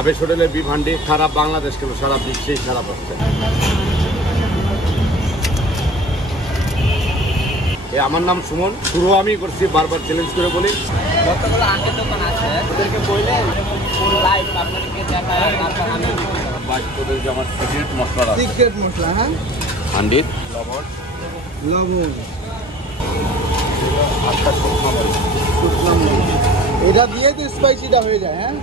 আবেশ হোটেলের বিফ হান্ডি সারা বাংলাদেশ কেন সারা বিশ্বেই খারাপ হচ্ছে। আমার নাম সুমন, শুরু আমি করছি, বারবার চ্যালেঞ্জ করে বলি। যতগুলো আন্টির দোকান আছে ওদেরকে বললেন ফুল লাইভ আপনাদেরকে দেখায়, তারপর আমি তোদের যে আমার সিক্রেট মশলা, সিক্রেট মশলা, হ্যাঁ, হান্ডির লবণ, আটটা শুকনো মরিচ, এটা দিয়ে তো স্পাইসিটা হয়ে যায়। হ্যাঁ,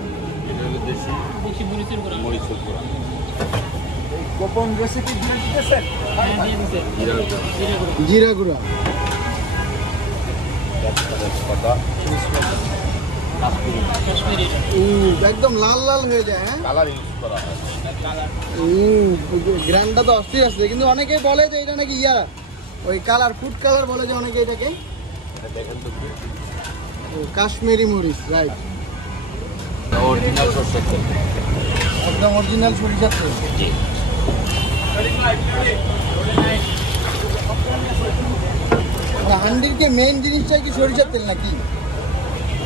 এটা হলো দেশি মরিচের গুঁড়া। গোপন রেসিপি দিয়ে দিতেছেন, জিরা জিরা গুঁড়া, একদম লাল লাল হয়ে যায়। হ্যাঁ, কালার ইউজ করা হয়। গ্রানটা তো অস্থির আসছে, কিন্তু অনেকে বলে যে এটা নাকি ওই কালার, ফুড কালার বলে যে অনেকে এটাকে। দেখেন তো কাশ্মীরি মরিচ, রাইট, অরিজিনাল সরষের তেল, একদম অরিজিনাল সরিষার তেল। হান্ডির কে মেইন জিনিসটা কি সরিষার তেল নাকি?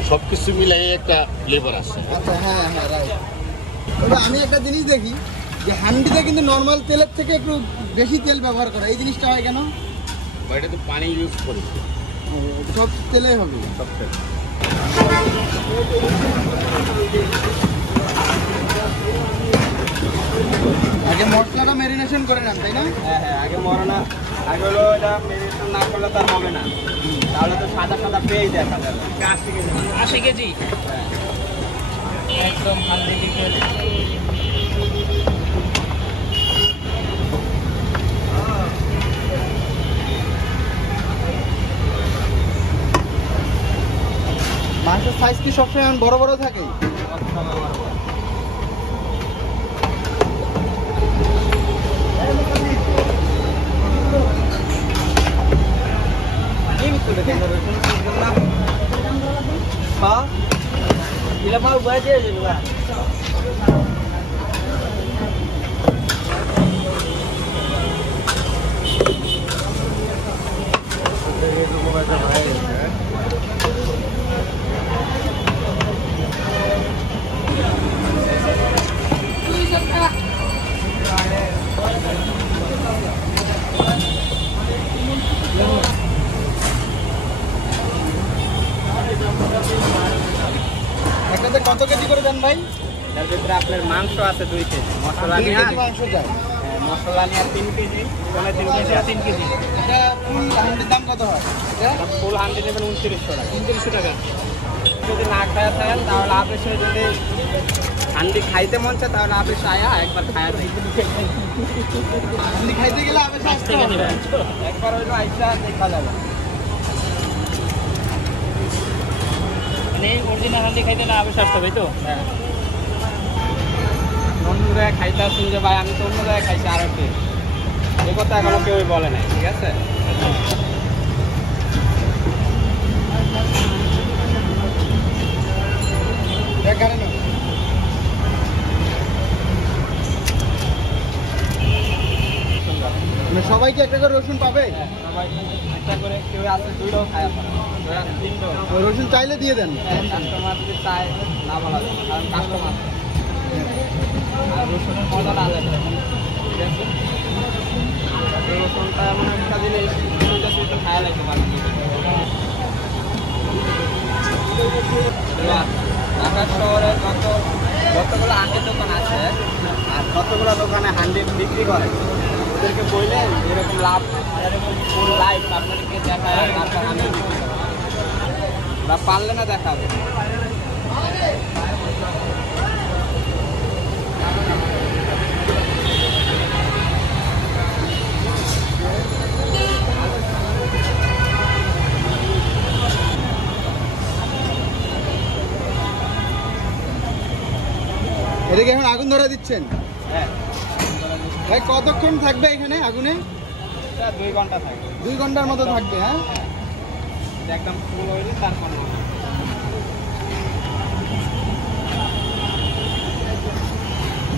সবকিছু মিলাই একটা ফ্লেভার আসে। আচ্ছা, হ্যাঁ হ্যাঁ, রাইট। তবে আমি একটা জিনিস দেখি যে হান্ডিতে কিন্তু নর্মাল তেলের থেকে একটু বেশি তেল ব্যবহার করে, এই জিনিসটা হয় কেন? এটা তো পানি ইউজ করি, সব তেলে হবে, সব তেল। আগে মশলাটা ম্যারিনেশন করে নেন, তাই না? হ্যাঁ হ্যাঁ, আগে আগে হলো এটা মেরিনেশন না করলে তার হবে না, তাহলে তো সাদা সাদা পেয়েই দেখা যাবে। 80 কেজি একদম হালদি লিকুইড। মাংসের সাইজ কি সবসময় বড় বড় থাকে? একটাতে কত কেজি করে দেন ভাই? এর ভিতরে আপনার মাংস আছে 2 কেজি, মশলা 2 নিয়ে কেজি মাংস যায়। মশলা নিয়ে 3 কেজি, কোনে 3 কেজি আর 3 কেজি। এটা ফুল হান্ডির দাম কত হয়? এটা ফুল হান্ডি নেবেন 2900 টাকা। 2900 টাকা। যদি না খায়া থাকেন তাহলে আবেশে যদি হান্ডি খাইতে মন চায় তাহলে আবেশে আয়া একবার খায়া যায়। হান্ডি খাইতে গেলে আবেশ আসতে হবে, একবার হইলো আইসা দেখা যাবে। মানে অরিজিনাল হান্ডি খাইতে না আবেশ আসতে হবে তো? হ্যাঁ। অন্য জায়গায় খাইতে আসুন যে ভাই আমি তো অন্য জায়গায় খাইছি আর একটু, এ কথা এখনো কেউই বলে নাই, ঠিক আছে? মানে সবাই কি একটা করে রসুন পাবে? সবাই একটা করে, কেউ আছে 2টাও খায়, কেউ আছে 3টাও। রসুন চাইলে দিয়ে দেন। কাস্টমার যদি চায় না বলা যাবে, কারণ কাস্টমার আর রসুনের মজাটা আলাদা, ঠিক আছে? রসুনটা এমন একটা জিনিস সুইটা খায়া লাগতে পারে। ঢাকা শহরে যতগুলো আন্টির দোকান আছে আর যতগুলো দোকানে হান্ডি বিক্রি করে ওদেরকে বললেন এরকম লাভ, এরকম ফুল লাইভ আপনাদেরকে দেখায়, তারপর আমি বিক্রি করি বা পারলে না দেখাবে। এদিকে এখন আগুন ধরা দিচ্ছেন? হ্যাঁ। ভাই কতক্ষণ থাকবে এখানে আগুনে? 2 ঘন্টা থাকবে। 2 ঘন্টার মতো থাকবে। হ্যাঁ, একদম ফুল হইলে তারপর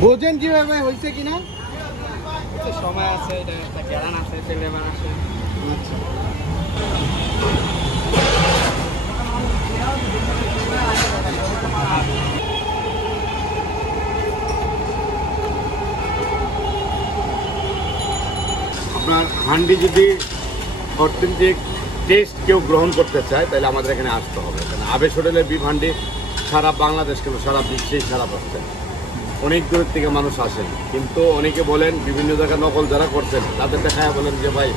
বোঝেন কিভাবে হয়েছে কিনা? সময় আছে, এটা একটা গ্যারান আছে, ফ্লেভার আছে। আচ্ছা, আপনার হান্ডি যদি অথেন্টিক টেস্ট কেউ গ্রহণ করতে চায় তাহলে আমাদের এখানে আসতে হবে। কারণ আবেশ হোটেলের বিফ হান্ডি সারা বাংলাদেশ কেন সারা বিশ্বেই সারা পাচ্ছেন, অনেক দূরের থেকে মানুষ আসেন। কিন্তু অনেকে বলেন বিভিন্ন জায়গায় নকল যারা করছেন তাদের দেখায় বলেন যে ভাই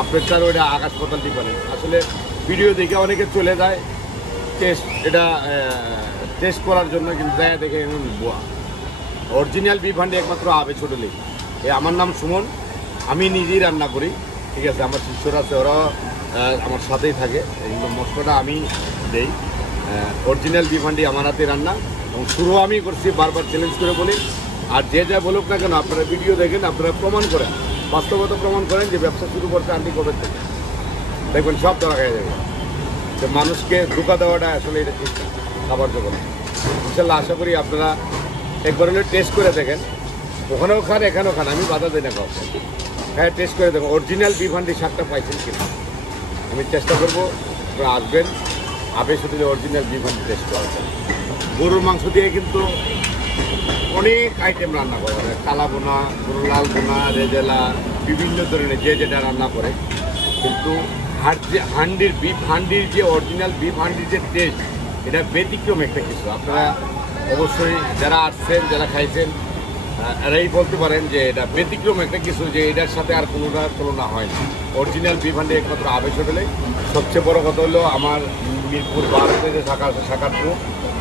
আপনার তার ওইটা আকাশ পাতাল ডিফারেন্স। আসলে ভিডিও দেখে অনেকে চলে যায় টেস্ট করার জন্য, কিন্তু দেয় দেখে বোয়া। অরিজিনাল বিফ হান্ডি একমাত্র আবেশ হোটেলেই। আমার নাম সুমন, আমি নিজেই রান্না করি, ঠিক আছে। আমার শিষ্যরা আছে, ওরা আমার সাথেই থাকে, কিন্তু মশলাটা আমি দেই। অরিজিনাল বিফ হান্ডি আমার হাতে রান্না, এবং শুরু আমি করছি, বারবার চ্যালেঞ্জ করে বলি। আর যে যা বলুক না কেন, আপনারা ভিডিও দেখেন, আপনারা প্রমাণ করেন, বাস্তবতা প্রমাণ করেন যে ব্যবসা শুরু করছে আন্টি কবে থেকে, দেখবেন সব ধরা খেয়ে যাবে। তো মানুষকে ধোঁকা দেওয়াটা আসলে এটা ঠিক না, খাবার জগতে। ইনশাল্লাহ আশা করি আপনারা একবার হলে টেস্ট করে দেখেন, ওখানেও খান এখানেও খান, আমি বাধা দিই না কাউকে। হ্যাঁ, টেস্ট করে দেখুন অরিজিনাল বিফ হান্ডি স্বাদটা পাইছেন কিনা। আমি চেষ্টা করবো আপনারা আসবেন, আবেশ হোটেলে অরিজিনাল বিফ হান্ডি টেস্ট করা যায়। গরুর মাংস দিয়ে কিন্তু অনেক আইটেম রান্না করা হয়, কালা বোনা, গরুর লাল বোনা, রেজেলা, বিভিন্ন ধরনের যে যেটা রান্না করে। কিন্তু হান্ডির বিফ হান্ডির যে অরিজিনাল বিফ হান্ডির যে টেস্ট, এটা ব্যতিক্রম একটা কিছু। আপনারা অবশ্যই যারা আসছেন, যারা খাইছেন, এরাই বলতে পারেন যে এটা ব্যতিক্রম একটা কিছু, যে এটার সাথে আর কোনোটা তুলনা হয় না। অরিজিনাল বিফ হান্ডি একমাত্র আবেশ হোটেলে। সবচেয়ে বড় কথা হলো আমার মিরপুর 12 যে শাখা আছে, শাখারপুর,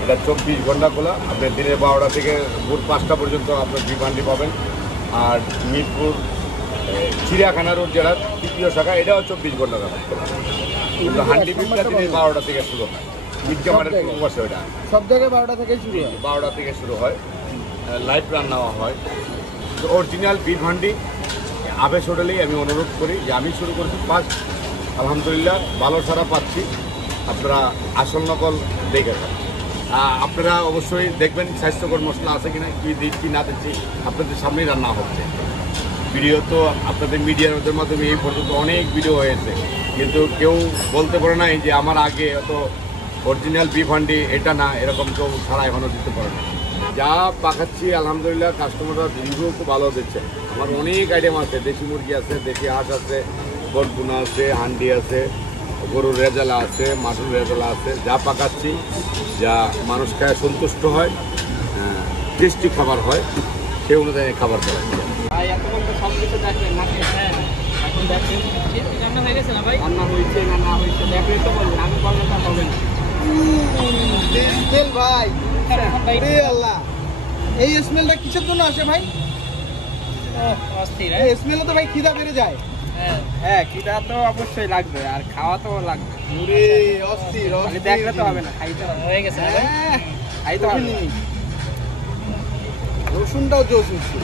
এটা 24 ঘন্টা খোলা। আপনি দিনের 12টা থেকে ভোর 5টা পর্যন্ত আপনার বিফ হান্ডি পাবেন। আর মিরপুর চিড়িয়াখানা রোড যেটা 3য় শাখা, এটাও 24 ঘন্টা খোলা। কিন্তু হান্ডি বিফটা দিনের 12টা থেকে শুরু হয়। ঈদগা মাঠের পূর্ব পাশে ওইটা সব জায়গায় 12টা থেকে শুরু হয়। 12টা থেকে শুরু হয়, লাইভ রান্না হয়। তো অরিজিনাল বিফ হান্ডি আবেশ হোটেলেই আমি অনুরোধ করি, যে আমি শুরু করেছি ফার্স্ট, আলহামদুলিল্লাহ ভালো সারা পাচ্ছি। আপনারা আসল নকল দেখে থাকেন। আপনারা অবশ্যই দেখবেন স্বাস্থ্যকর মশলা আছে কিনা, কি দিচ্ছি না দিচ্ছি, আপনাদের সামনেই রান্না হচ্ছে। ভিডিও তো আপনাদের মিডিয়ার মাধ্যমে এই পর্যন্ত অনেক ভিডিও হয়েছে, কিন্তু কেউ বলতে পারে নাই যে আমার আগে অত অরিজিনাল বিফ হান্ডি এটা না, এরকম কেউ ছাড়া এখনও দিতে পারে না। যা পাকাচ্ছি আলহামদুলিল্লাহ কাস্টমাররা রিভিউ খুব ভালো দিচ্ছে। আমার অনেক আইটেম আছে, দেশি মুরগি আছে, দেশি হাঁস আছে, গরগুনা আছে, হান্ডি আছে, গরুর রেজালা আছে, মাটুর রেজালা আছে। যা পাকাচ্ছি, যা মানুষ খায় সন্তুষ্ট হয়, টেস্টি খাবার হয়, সেই অনুযায়ী খাবার করা। ভাই এতক্ষণ তো সব কিছু দেখলেন নাকি? হ্যাঁ, এখন দেখেন রান্না হয়ে গেছে না ভাই? রান্না হয়েছে না না হয়েছে দেখলে তো বলবেন, আমি বললে তা হবে না। তেল ভাই, রে আল্লাহ, এই স্মেলটা কিসের জন্য আসে ভাই? অস্থির। এই স্মেলে তো ভাই খিদা বেড়ে যায়। হ্যাঁ, খিদা তো অবশ্যই লাগবে, আর খাওয়া তো লাগবে। ওরে অস্থির, খালি দেখলে তো হবে না, খাইতে হবে। হয়ে গেছে হ্যাঁ, খাইতে হবে। রসুনটাও জোস হচ্ছে।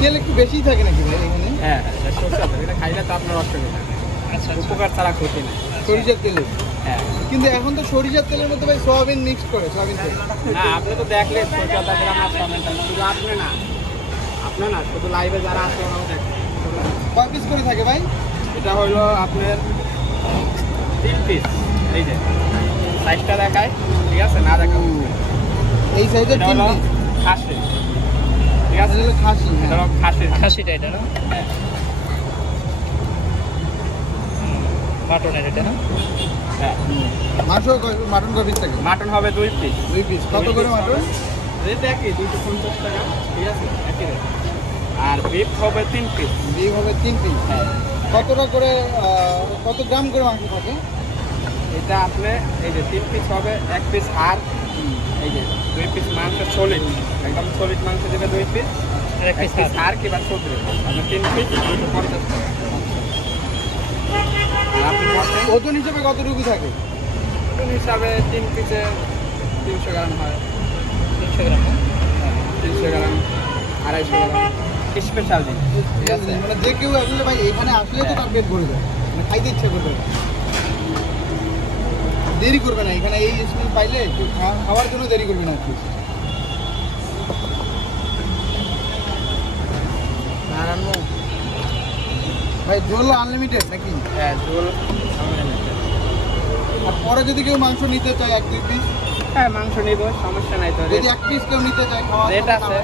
তেল একটু বেশিই থাকে নাকি ভাই এখানে? হ্যাঁ, সরষের তেল, এটা খাইলে তো আপনার অসুবিধা নেই। আচ্ছা, উপকার ছাড়া ক্ষতি নেই। সরিষার তেলে? হ্যাঁ, কিন্তু এখন তো সরিষার তেলের মধ্যে ভাই সয়াবিন মিক্স করে, সয়াবিন তেল। না আপনি তো দেখলেন সরষের তেল আমার কমেন্টটা, শুধু আপনি না শুধু লাইভে যারা আছে ওরাও দেখেন। কয় পিস করে থাকে ভাই? এটা হলো আপনার 3 পিস। এই যে সাইজটা দেখায়, ঠিক আছে? না দেখাবো। এই সাইজের এটা 3 হলো পিস। খাসি, ঠিক আছে? এটা হলো খাসি। এটা হলো খাসিটা এটা না? হ্যাঁ, মাটনের এটা না? হ্যাঁ, মাটন কয় পিস থাকে? মাটন হবে 2 পিস। 2 পিস। কত করে মাটন? রেট একই, 250 টাকা, ঠিক আছে? একই রেট। আর বিফ হবে 3 পিস। বিফ হবে 3 পিস। হ্যাঁ, কতটা করে কত গ্রাম করে মাংস থাকে? এটা আপনি এই যে 3 পিস হবে, 1 পিস হাড়, এই যে 2 পিস মাংস সলিড, একদম সলিড মাংস দেবে 2 পিস, 1 পিস হাড় কিংবা সবজি আপনি 3 পিস 250 টাকা। আর আপনি ওজন হিসেবে কতটুকু থাকে? ওজন হিসাবে 3 পিসে 300 গ্রাম হয়। 300 গ্রাম? হ্যাঁ, 300 গ্রাম, 250 গ্রাম, স্পেশাল জিনিস, ঠিক আছে? মানে যে কেউ আসলে ভাই এখানে আসলে তো তার পেট ভরে যায়, মানে খাইতে ইচ্ছা করবে না, দেরি করবে না। এখানে এই স্মেল পাইলে কেউ খাওয়ার জন্য দেরি করবে না। একটু ভাই ঝোল আনলিমিটেড নাকি? হ্যাঁ, ঝোল আর পরে যদি কেউ মাংস নিতে চায় 1-2 পিস, হ্যাঁ মাংস নিব, সমস্যা নাই তো। যদি 1 পিস কেউ নিতে চায় খাওয়া রেট আছে।